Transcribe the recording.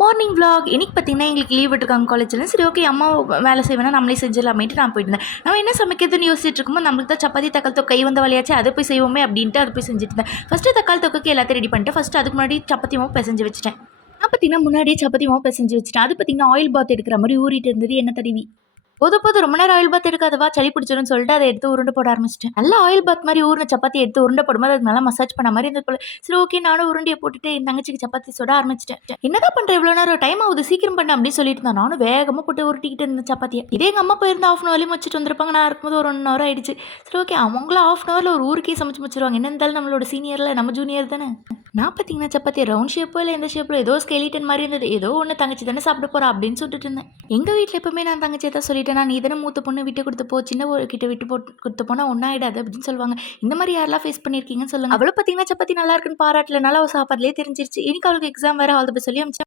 Morning vlog இன்னைக்கு பார்த்தீங்கன்னா எங்களுக்கு லீவ் விட்டுருக்காங்க காலேஜில். சரி ஓகே அம்மா வேலை செய்வேனா நம்மளே செஞ்சிடலாமேட்டு நான் போயிருந்தேன். நம்ம என்ன சமைக்கிறதுன்னு யோசிச்சுட்டு இருக்கும்போது நம்மளுக்கு தான் சப்பாத்தி தக்காளி தொக்கு கை வந்த வழியாச்சு அதை போய் செய்வோமே அப்படின்ட்டு அதை போய் செஞ்சுட்டு இருந்தேன். ஃபஸ்ட்டு தக்காளி தொக்குக்கு எல்லாத்தையும் ரெடி பண்ணிட்டேன். ஃபஸ்ட்டு அதுக்கு முன்னாடி சப்பாத்தி மாவு பிசைஞ்சு வச்சுட்டேன். நான் பார்த்தீங்கன்னா முன்னாடியே சப்பாத்தி மாவு பிசைஞ்சு வச்சுட்டேன். அது பார்த்தீங்கன்னா ஆயில் பாத் எடுக்கிற மாதிரி ஊறிட்டு இருந்தது எண்ணெய் தடவி. போதும் ரொம்ப நேரம் ஆயில் பாத் எடுக்காதவா சளி பிடிச்சிரும்னு சொல்லிட்டு அதை எடுத்து உருண்டை போட ஆரம்பிச்சிட்டேன். நல்லா ஆயில் பாத் மாதிரி ஊறின சப்பாத்தி எடுத்து உருண்டை போடும்போது அதுக்கு நல்லா மசாஜ் பண்ண மாதிரி இருந்தது போல. சரி ஓகே நானும் உருண்டையை போட்டுட்டு என் தங்கச்சிக்கு சப்பாத்தி சுட ஆரம்பிச்சிட்டேன். என்னதான் பண்றேன் இவ்வளோ நேரம் டைம் ஆகுது சீக்கிரம் பண்ண அப்படின்னு சொல்லிட்டு இருந்தான். நானும் வேகமாக போட்டு உருட்டிக்கிட்டு இருந்தேன் சப்பாத்தியை. இதே எங்கள் அம்மா போயிருந்தா ஆஃப் அன் ஹவர்லையும் வச்சுட்டு வந்திருப்பாங்க. நான் இருக்கும்போது ஒரு 1 ஹவர் ஆயிடுச்சு. சரி ஓகே அவங்களும் ஆஃப் அன் ஹவரில் ஒரு ஊருக்கே சமைச்சு வச்சிருவாங்க. என்ன இருந்தாலும் நம்மளோட சீனியரில் நம்ம ஜூனியர் தானே. நான் பார்த்தீங்கன்னா சப்பாத்தி ரவுண்ட் ஷேப்போ இல்லை எந்த ஷேப்பில் ஏதோ ஸ்கெலிட்டன் மாதிரி இருந்தது. ஏதோ ஒன்று தங்கச்சி தானே சாப்பிட போறா அப்படின்னு சொல்லிட்டு இருந்தேன். எங்கள் வீட்டில் எப்பவுமே நான் தங்கச்சியை தான் சொல்லிட்டேன். நீ தானே மூத்த பொண்ணு விட்டு கொடுத்து போ, சின்ன கிட்ட விட்டு கொடுத்து போனால் ஒன்றாயிடாது அப்படின்னு சொல்லுவாங்க. இந்த மாதிரி யாரெல்லாம் ஃபேஸ் பண்ணியிருக்கீங்கன்னு சொல்லுங்க. அவளும் பார்த்தீங்கன்னா சப்பாத்தி நல்லா இருக்குன்னு பாராட்டலனால அவள் சாப்பாடுலேயே தெரிஞ்சிருச்சு. இன்னைக்கு அவளுக்கு எக்ஸாம் வேறு ஆல் தி பெஸ்ட் சொல்லி அமிச்சேன்.